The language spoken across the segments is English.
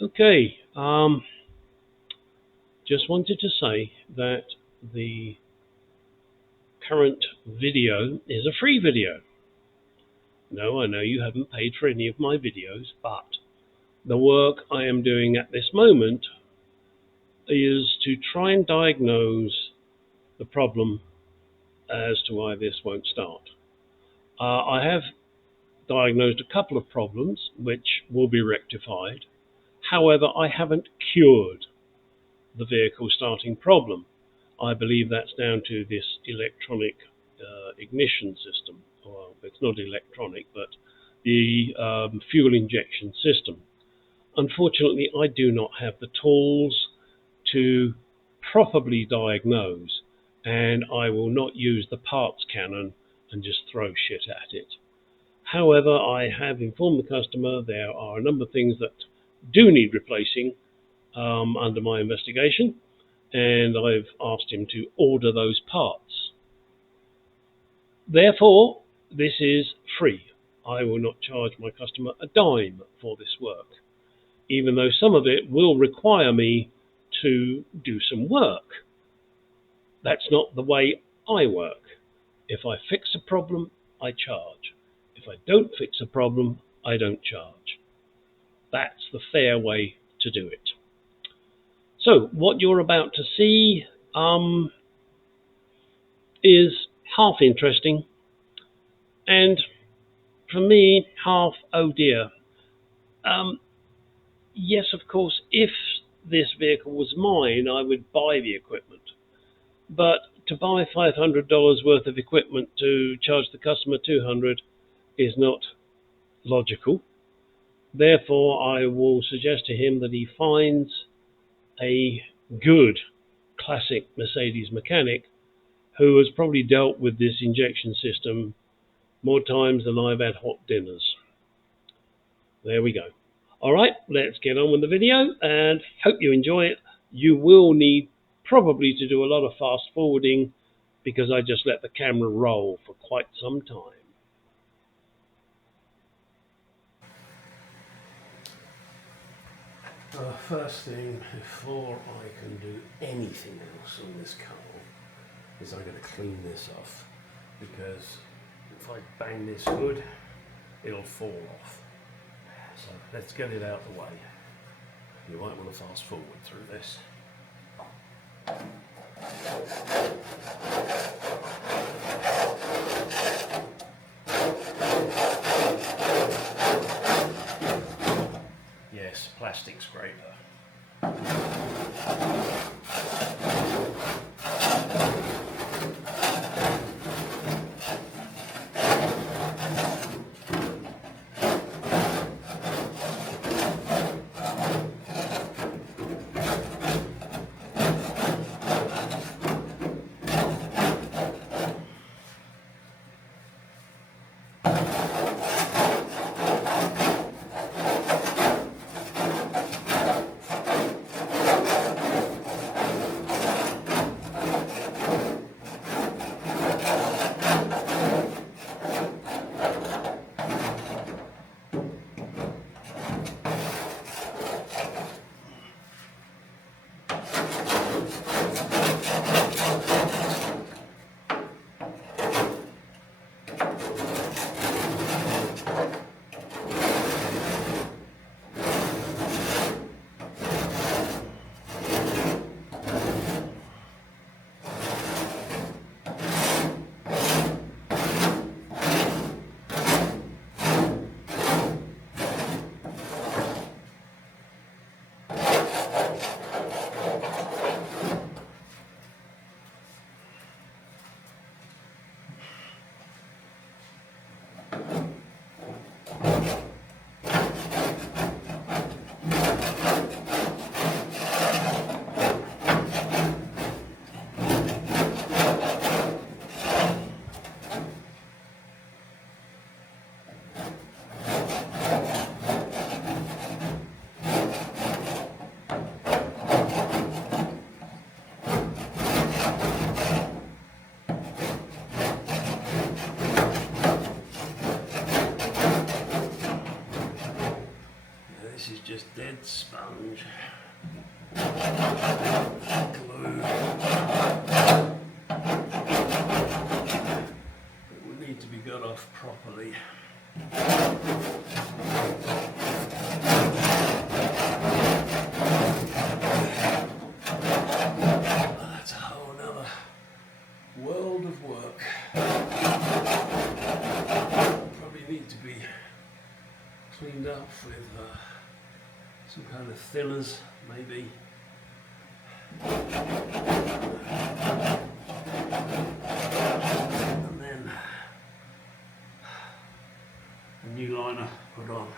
Okay, just wanted to say that the current video is a free video. No, I know you haven't paid for any of my videos, but the work I am doing at this moment is to try and diagnose the problem as to why this won't start. I have diagnosed a couple of problems which will be rectified. However, I haven't cured the vehicle starting problem. I believe that's down to this electronic ignition system. Well, it's not electronic, but the fuel injection system. Unfortunately, I do not have the tools to properly diagnose, and I will not use the parts cannon and just throw shit at it. However, I have informed the customer there are a number of things that do need replacing under my investigation, and I've asked him to order those parts. Therefore, this is free. I will not charge my customer a dime for this work, even though some of it will require me to do some work. That's not the way I work. If I fix a problem, I charge. If I don't fix a problem, I don't charge. That's the fair way to do it. So what you're about to see is half interesting, and for me, half oh dear. Yes, of course, if this vehicle was mine, I would buy the equipment. But to buy $500 worth of equipment to charge the customer $200 is not logical. Therefore, I will suggest to him that he finds a good classic Mercedes mechanic who has probably dealt with this injection system more times than I've had hot dinners. There we go. All right, let's get on with the video and hope you enjoy it. You will need probably to do a lot of fast forwarding because I just let the camera roll for quite some time. First thing, before I can do anything else on this car, is I'm going to clean this off, because if I bang this hood, it'll fall off. So let's get it out of the way. You might want to fast forward through this. Yes, plastic scraper. is just dead sponge. Glue. It will need to be got off properly. That's a whole nother world of work. Probably need to be cleaned up with some kind of thinners, maybe. And then a new liner put on.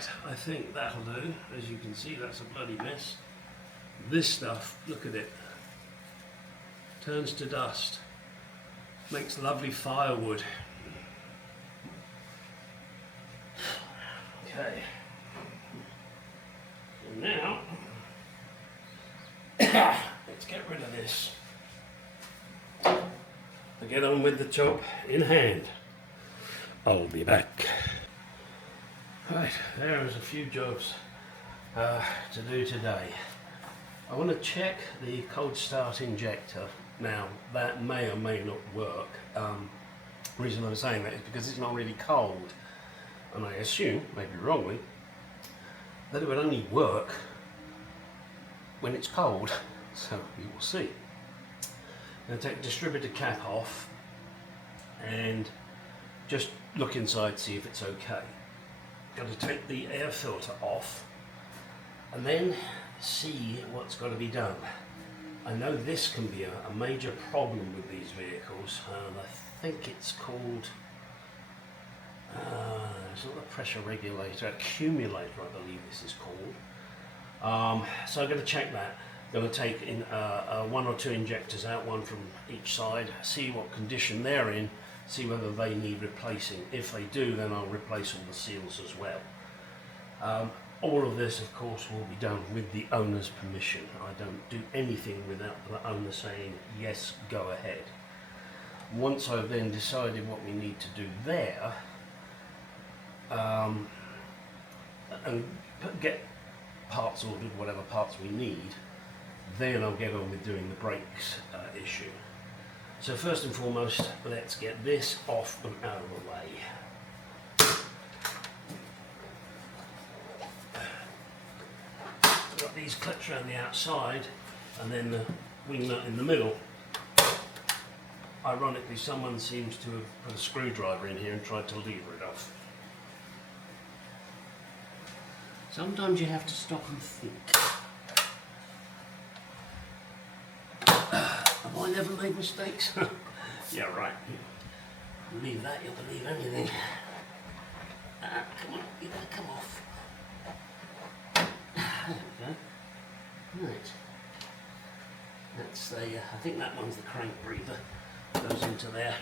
Right, I think that'll do. As you can see, that's a bloody mess. This stuff, look at it, turns to dust, makes lovely firewood. Okay, and now let's get rid of this and get on with the job in hand. I'll be back. Right, there's a few jobs to do today. I want to check the cold start injector. Now, that may or may not work. The reason I'm saying that is because it's not really cold, and I assume, maybe wrongly, that it would only work when it's cold. So we will see. I'm going to take the distributor cap off and just look inside, see if it's okay. Got to take the air filter off and then see what's got to be done. I know this can be a major problem with these vehicles, and I think it's called, it's not a pressure regulator, accumulator I believe this is called. So I'm going to check that. I'm going to take in one or two injectors out, one from each side, see what condition they're in, see whether they need replacing. If they do, then I'll replace all the seals as well. All of this, of course, will be done with the owner's permission. I don't do anything without the owner saying, yes, go ahead. Once I've then decided what we need to do there, and get parts ordered, whatever parts we need, then I'll get on with doing the brakes issue. So first and foremost, let's get this off and out of the way. Got these clips around the outside and then the wing nut in the middle. Ironically, someone seems to have put a screwdriver in here and tried to lever it off. Sometimes you have to stop and think. Have I never made mistakes? Yeah, right. Believe that, you'll believe anything. Come on, you gotta come off. There we go. Right. That's the, I think that one's the crank breather. Goes into there.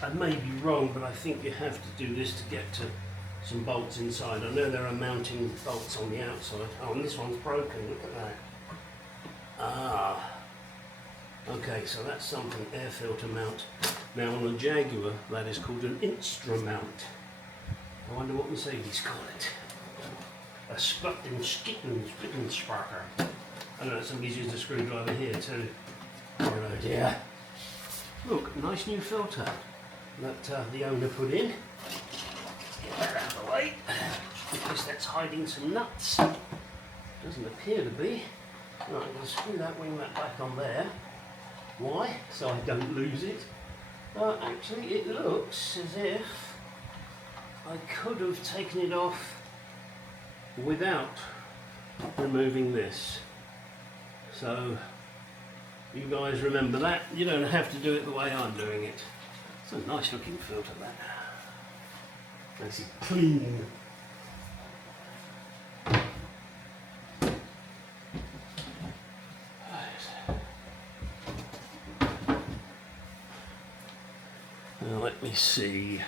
I may be wrong, but I think you have to do this to get to some bolts inside. I know there are mounting bolts on the outside. Oh, and this one's broken, look at that. Ah, okay, so that's something, air filter mount. Now on a Jaguar, that is called an Instra mount. I wonder what Mercedes call it. A spitting sparker. I don't know, somebody's used a screwdriver here too. Oh dear. Look, nice new filter that the owner put in. Get that out of the way, because that's hiding some nuts. Doesn't appear to be. Right, I'm going to screw that wing nut back on there. Why? So I don't lose it. Actually, it looks as if I could have taken it off without removing this. So you guys remember that. You don't have to do it the way I'm doing it. It's a nice looking filter, that. Nice and clean. Now let me see.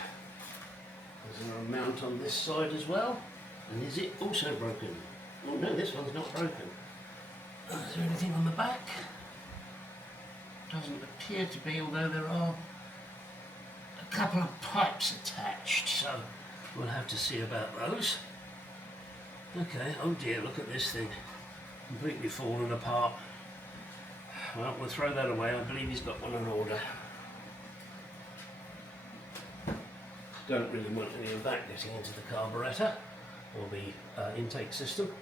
Is there a mount on this side as well? And is it also broken? Oh no, this one's not broken. Is there anything on the back? Doesn't appear to be, although there are a couple of pipes attached, so we'll have to see about those. Okay, oh dear, look at this thing. Completely fallen apart. Well, we'll throw that away. I believe he's got one on order. Don't really want any of that getting into the carburettor or the intake system.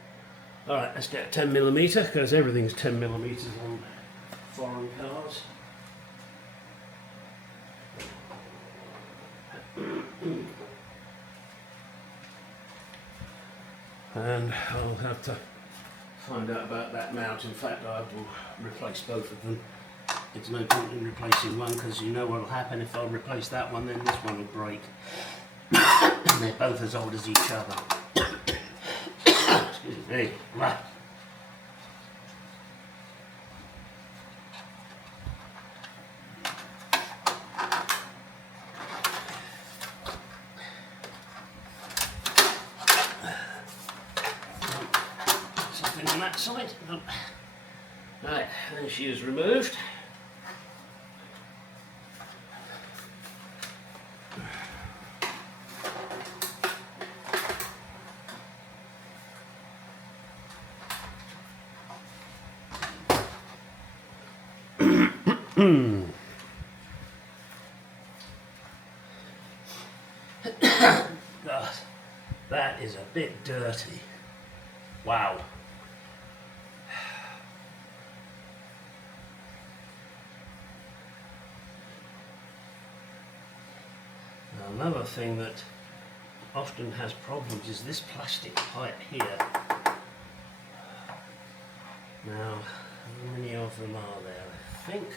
Alright, let's get a 10mm, because everything's 10mm on foreign cars. and I'll have to find out about that mount. In fact, I will replace both of them. There's no point in replacing one because you know what will happen if I replace that one, then this one will break. And they're both as old as each other. Excuse me. Right. Something on that side. Right, there she is removed. God, that is a bit dirty. Wow. Now, another thing that often has problems is this plastic pipe here. Now, how many of them are there? I think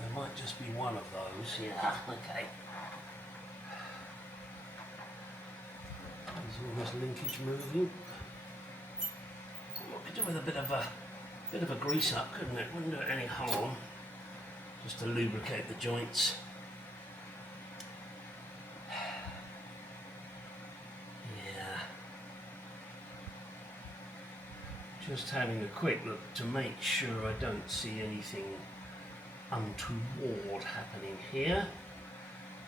there might just be one of those. Yeah, okay. There's all this linkage moving. What we do with a bit of a grease up, couldn't it? Wouldn't do it any harm. Just to lubricate the joints. Yeah. Just having a quick look to make sure I don't see anything untoward happening here.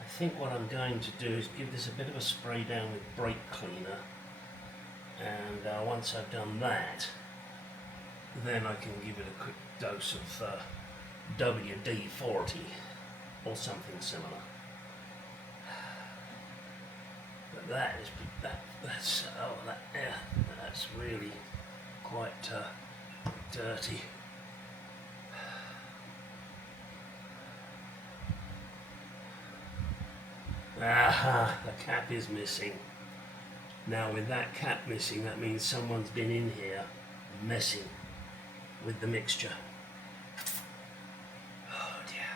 I think what I'm going to do is give this a bit of a spray down with brake cleaner, and once I've done that, then I can give it a quick dose of WD-40 or something similar. But that's really quite dirty. Aha, the cap is missing. Now with that cap missing, that means someone's been in here messing with the mixture. Oh dear.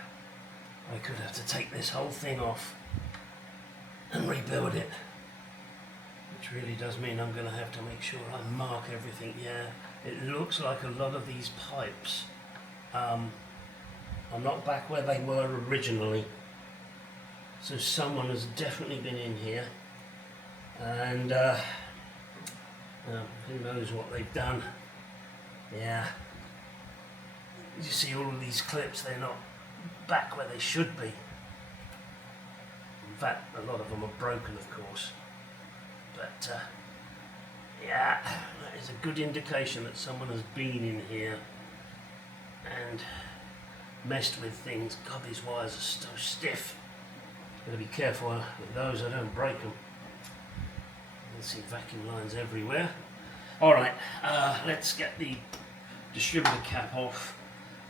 I could have to take this whole thing off and rebuild it. Which really does mean I'm going to have to make sure I mark everything. Yeah, it looks like a lot of these pipes are not back where they were originally. So someone has definitely been in here, and who knows what they've done. Yeah, you see all of these clips, they're not back where they should be. In fact, a lot of them are broken, of course. But yeah, that is a good indication that someone has been in here and messed with things. God, these wires are so stiff. Gotta be careful with those, I don't break them. You can see vacuum lines everywhere. Alright, let's get the distributor cap off,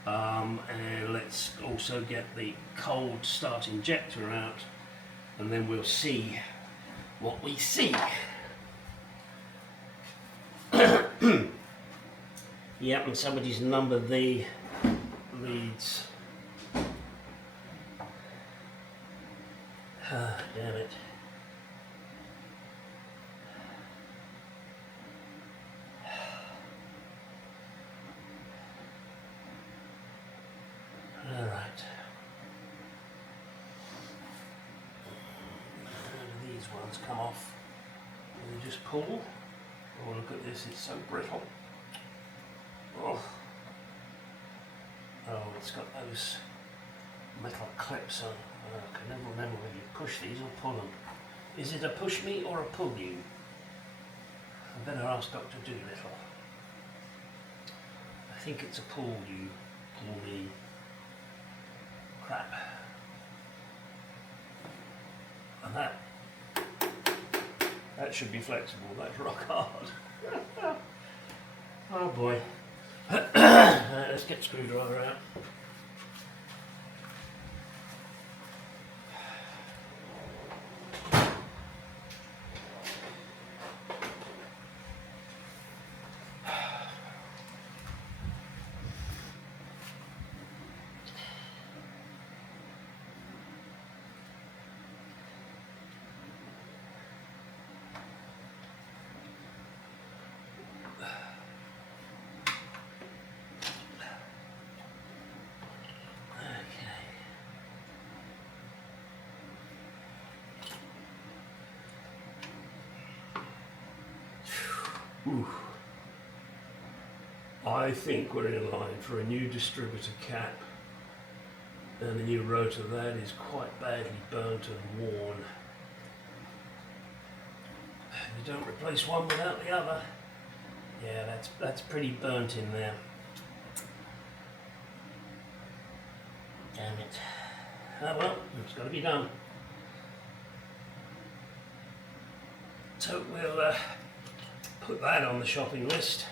and let's also get the cold start injector out, and then we'll see what we see. Yep, and somebody's numbered the leads. Ah, damn it. All right. How do these ones come off? And they just pull. Oh, look at this, it's so brittle. Oh, it's got those metal clips on. I can never remember whether you push these or pull them. Is it a push me or a pull you? I better ask Dr. Doolittle. I think it's a pull you, pull me. Crap. And that should be flexible, that's rock hard. Oh boy. Right, let's get the screwdriver out. Ooh. I think we're in line for a new distributor cap, and the new rotor that is quite badly burnt and worn. You don't replace one without the other. Yeah, that's pretty burnt in there. Damn it. Oh well, it's got to be done. So we'll put that on the shopping list.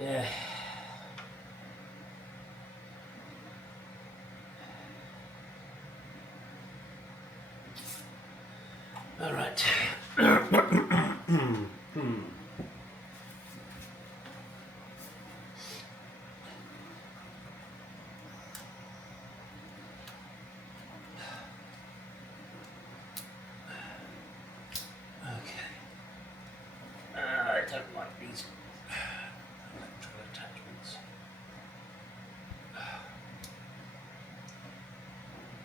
Yeah. All right. I don't like these electrical attachments.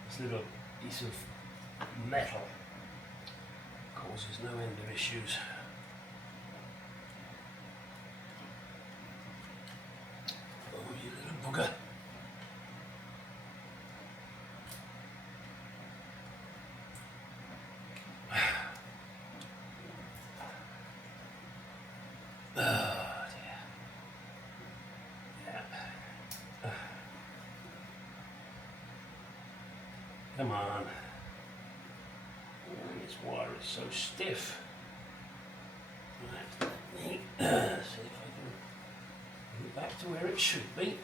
This little piece of metal causes no end of issues. Oh, you little bugger. Oh dear. Yeah. Come on. Oh, this wire is so stiff. Right, let me see if I can get it back to where it should be.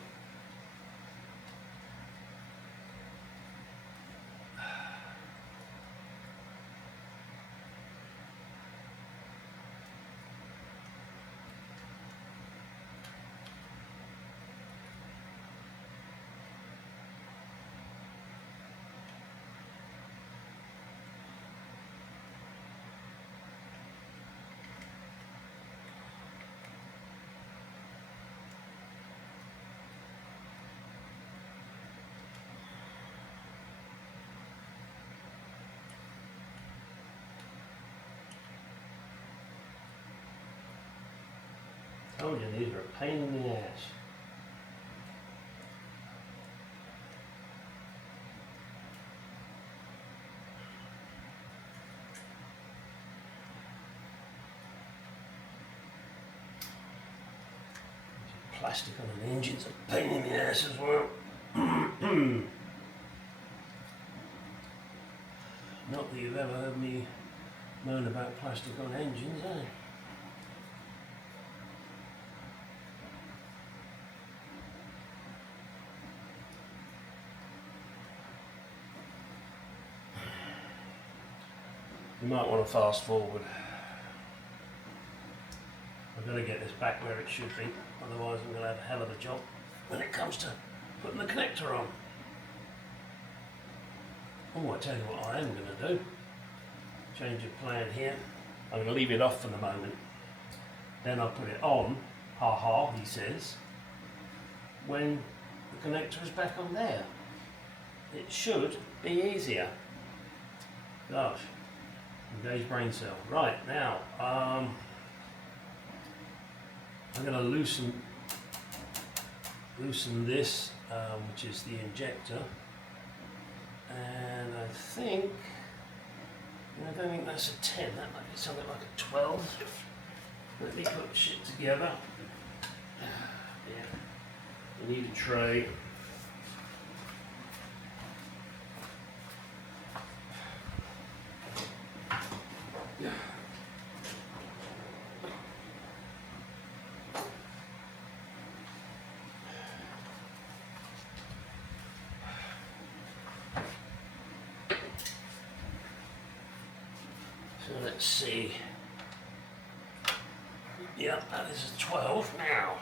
Told you these are a pain in the ass. Plastic on an engine's a pain in the ass as well. Not that you've ever heard me moan about plastic on engines, eh? You might want to fast forward. I've got to get this back where it should be, otherwise I'm going to have a hell of a job when it comes to putting the connector on. Oh, I tell you what I am going to do. Change of plan here. I'm going to leave it off for the moment. Then I'll put it on, ha ha, he says, when the connector is back on there. It should be easier. Gosh. Engage brain cell. Right, now, I'm going to loosen this, which is the injector, and I think, I don't think that's a 10, that might be something like a 12. Let me put shit together. Yeah, I need a tray. So let's see. Yep, that is a 12 now.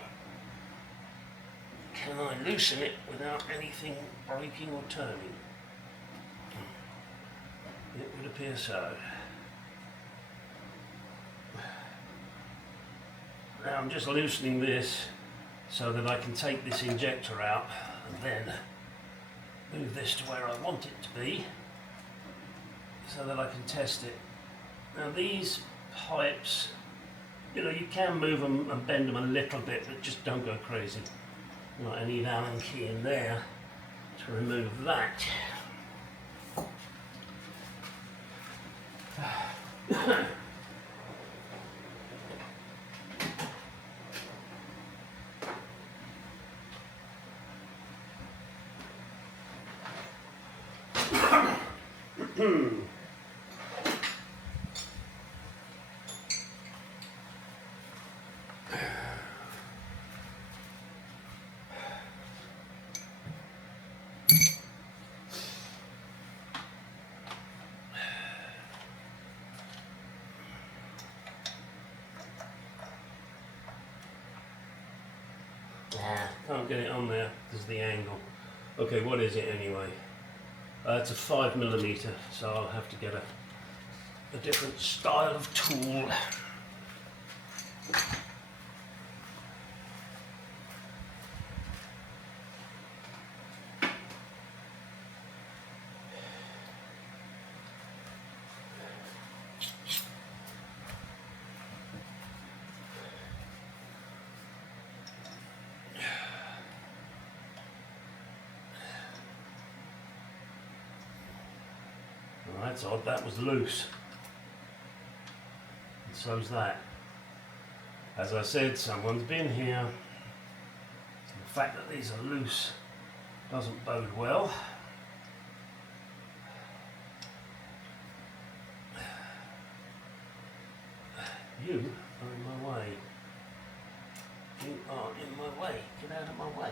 Can I loosen it without anything breaking or turning? It would appear so. Now I'm just loosening this so that I can take this injector out and then move this to where I want it to be so that I can test it Now these pipes, you know, you can move them and bend them a little bit, but just don't go crazy. Right, I need Allen key in there to remove that. Can't get it on there because of the angle. Okay, what is it anyway? It's a 5mm, so I'll have to get a different style of tool. That's odd, that was loose. And so's that. As I said, someone's been here. The fact that these are loose doesn't bode well. You are in my way. You are in my way. Get out of my way.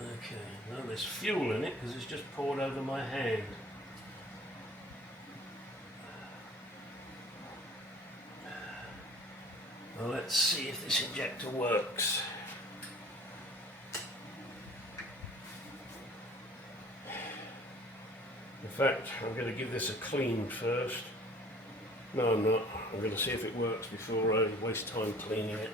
Okay, well there's fuel in it because it's just poured over my hand. Well, let's see if this injector works. In fact, I'm going to give this a clean first. No, I'm not. I'm going to see if it works before I waste time cleaning it.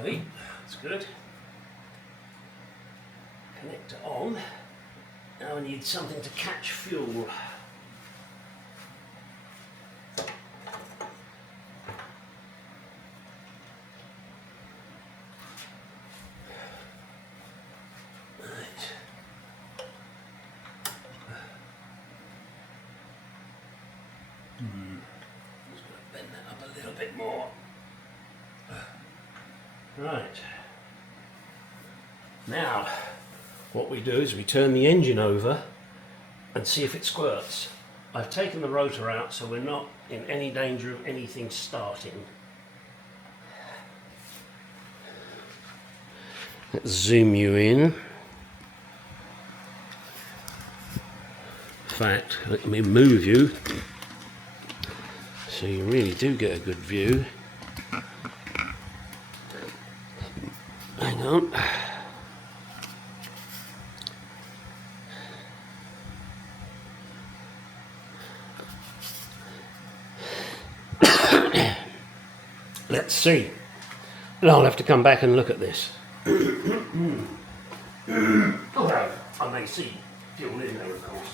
Okay, that's good. Connector on. Now I need something to catch fuel. Just going to bend that up a little bit more. Right. Now, what we do is we turn the engine over and see if it squirts. I've taken the rotor out so we're not in any danger of anything starting. Let's zoom you in. In fact, let me move you so you really do get a good view. Hang on. Let's see. And I'll have to come back and look at this. Although I may see fuel in there, of course.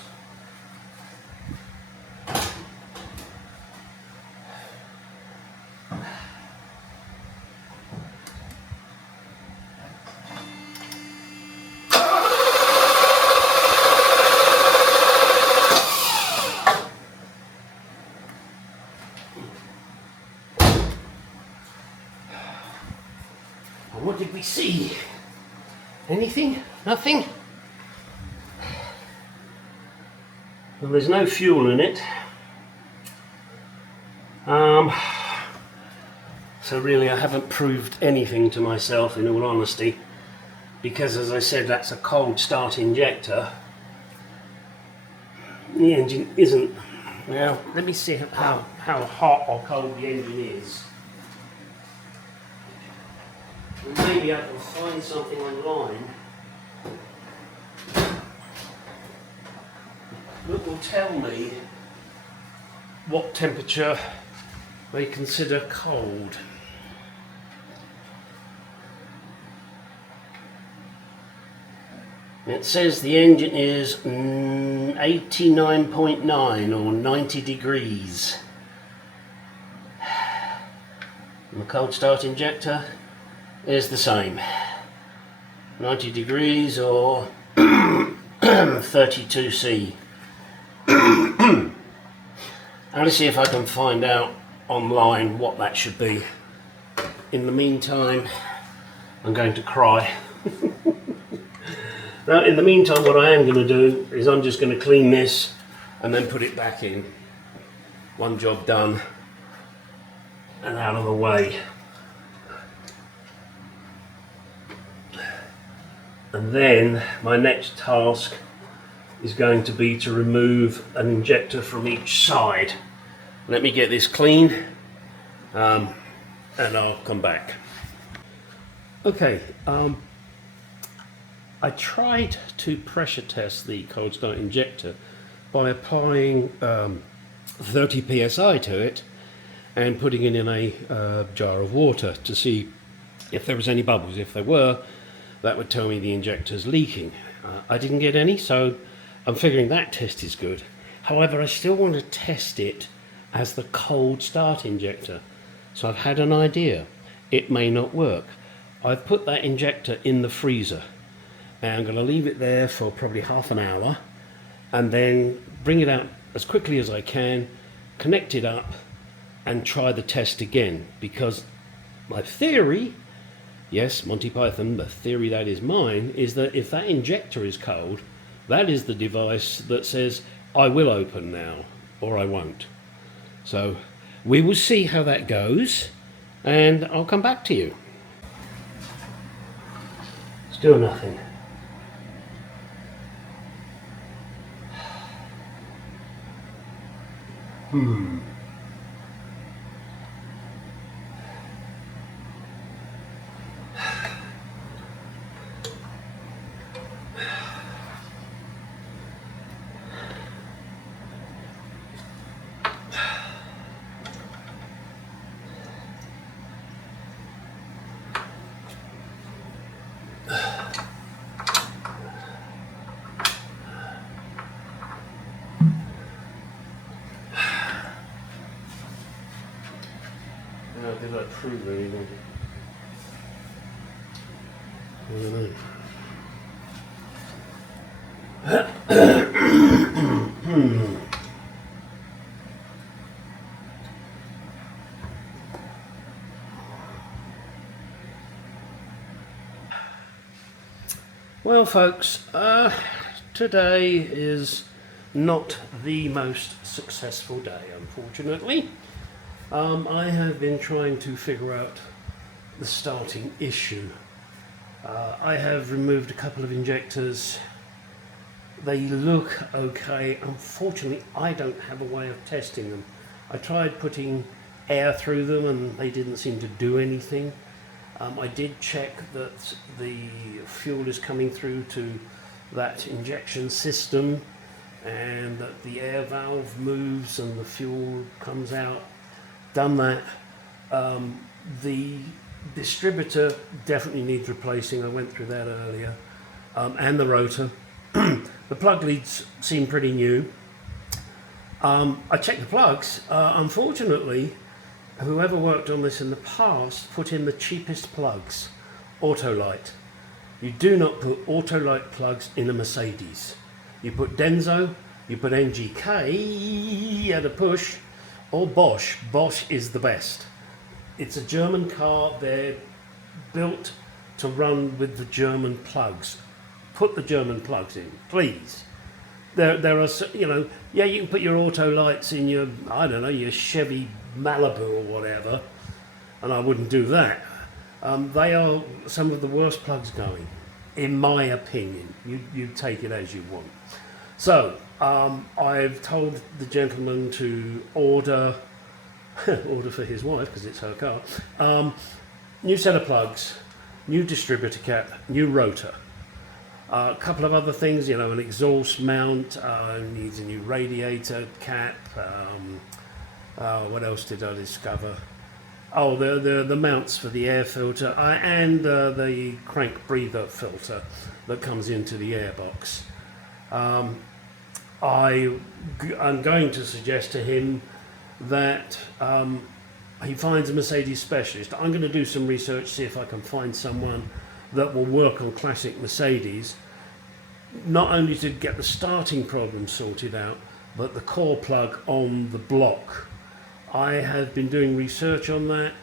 And what did we see? Anything? Nothing? Well, there's no fuel in it. So really I haven't proved anything to myself, in all honesty, because as I said, that's a cold start injector. The engine isn't. Now let me see how hot or cold the engine is. And maybe I can find something online that will tell me what temperature they consider cold. It says the engine is 89.9 or 90 degrees. And the cold start injector is the same. 90 degrees or 32C. I'll see if I can find out online what that should be. In the meantime, I'm going to cry. Now, in the meantime, what I am going to do is I'm just going to clean this and then put it back in. One job done and out of the way. And then my next task is going to be to remove an injector from each side. Let me get this clean and I'll come back. Okay, I tried to pressure test the cold start injector by applying 30 psi to it and putting it in a jar of water to see if there was any bubbles. If there were, that would tell me the injector's leaking. I didn't get any, so I'm figuring that test is good. However, I still want to test it as the cold start injector. So I've had an idea. It may not work. I've put that injector in the freezer. And I'm going to leave it there for probably half an hour and then bring it out as quickly as I can, connect it up and try the test again, because my theory, yes, Monty Python, the theory that is mine, is that if that injector is cold, that is the device that says I will open now or I won't. So we will see how that goes and I'll come back to you. Still nothing. Did I prove anything? I don't know. Well, folks, today is not the most successful day, unfortunately. I have been trying to figure out the starting issue. I have removed a couple of injectors. They look okay. Unfortunately, I don't have a way of testing them. I tried putting air through them and they didn't seem to do anything. I did check that the fuel is coming through to that injection system and that the air valve moves and the fuel comes out. Done that. The distributor definitely needs replacing. I went through that earlier. And the rotor. The plug leads seem pretty new. I checked the plugs. Unfortunately, whoever worked on this in the past put in the cheapest plugs, Autolite. You do not put Autolite plugs in a Mercedes. You put Denso, you put NGK at a push, or Bosch. Bosch is the best. It's a German car. They're built to run with the German plugs. Put the German plugs in, please. There are, you know, yeah, you can put your auto lights in your, I don't know, your Chevy Malibu or whatever, and I wouldn't do that. They are some of the worst plugs going, in my opinion. You take it as you want. So, I've told the gentleman to order for his wife, because it's her car, new set of plugs, new distributor cap, new rotor. A couple of other things, you know, an exhaust mount, needs a new radiator cap. What else did I discover? Oh, the mounts for the air filter and the crank breather filter that comes into the airbox. I'm going to suggest to him that he finds a Mercedes specialist. I'm going to do some research, see if I can find someone that will work on classic Mercedes, not only to get the starting problem sorted out, but the core plug on the block. I have been doing research on that,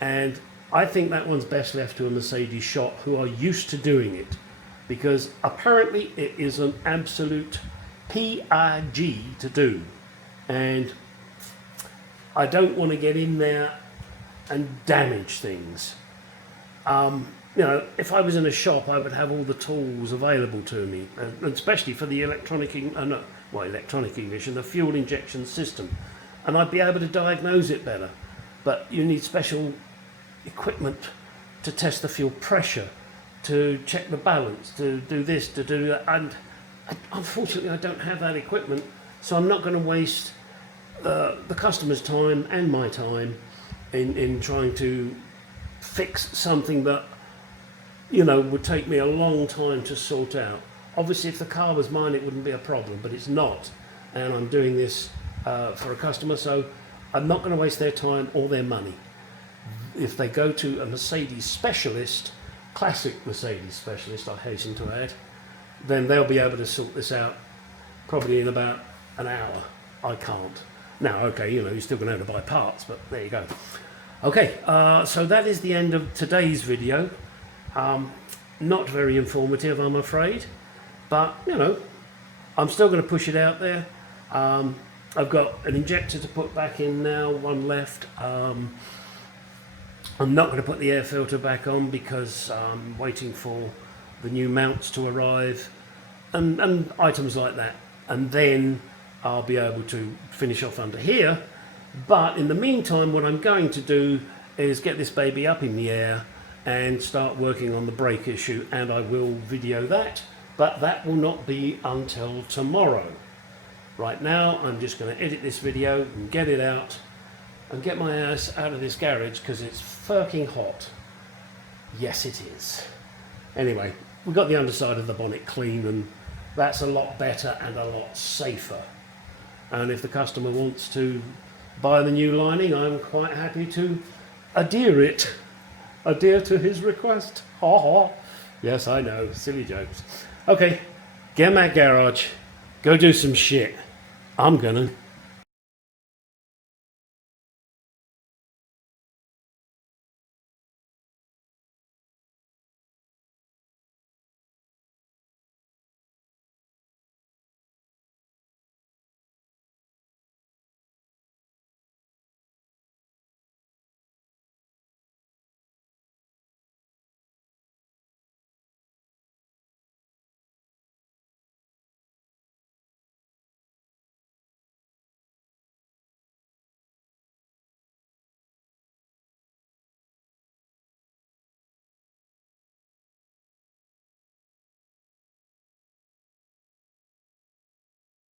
and I think that one's best left to a Mercedes shop who are used to doing it, because apparently it is an absolute PRG to do, and I don't want to get in there and damage things. You know, if I was in a shop, I would have all the tools available to me, and especially for the electronic ignition, the fuel injection system, and I'd be able to diagnose it better. But you need special equipment to test the fuel pressure, to check the balance, to do this, to do that, and unfortunately I don't have that equipment, so I'm not going to waste the customer's time and my time in trying to fix something that, you know, would take me a long time to sort out. Obviously, if the car was mine, it wouldn't be a problem, but it's not, and I'm doing this for a customer, so I'm not going to waste their time or their money. If they go to a Mercedes specialist, classic Mercedes specialist, I hasten to add, then they'll be able to sort this out probably in about an hour. I can't. Now, okay, you know, you're still going to have to buy parts, but there you go. Okay, so that is the end of today's video. Not very informative, I'm afraid, but, you know, I'm still going to push it out there. I've got an injector to put back in now, one left. I'm not going to put the air filter back on because I'm waiting for the new mounts to arrive and items like that, and then I'll be able to finish off under here. But in the meantime, what I'm going to do is get this baby up in the air and start working on the brake issue, and I will video that, but that will not be until tomorrow. Right now I'm just going to edit this video and get it out and get my ass out of this garage because it's fucking hot. Yes, it is. Anyway, we got the underside of the bonnet clean, and that's a lot better and a lot safer. And if the customer wants to buy the new lining, I'm quite happy to adhere to his request. Ha ha. Yes, I know, silly jokes. Okay, get in that garage, go do some shit. I'm gonna.